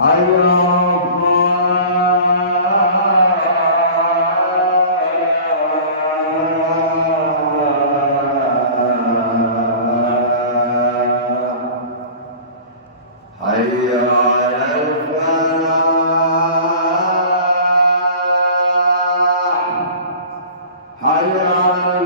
حي على الفلاح حي على الفلاح حي على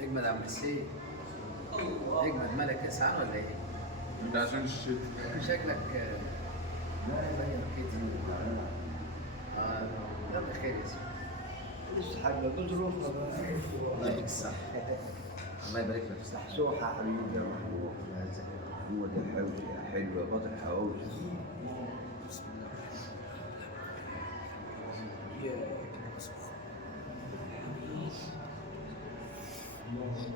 اجمد عم السيد. اجمد ملك اسعى ولا ايه؟ انت عشان الشتاء شكلك غير كده. يلا خير يا سيدي. مش حاجة بظروف الله يديك الصحة. الله يبارك لك في صحتك. سوحة حبيبي يا محمود هو ده الحوش يا حلو يا بطل حواوش بسم الله الرحمن الرحيم.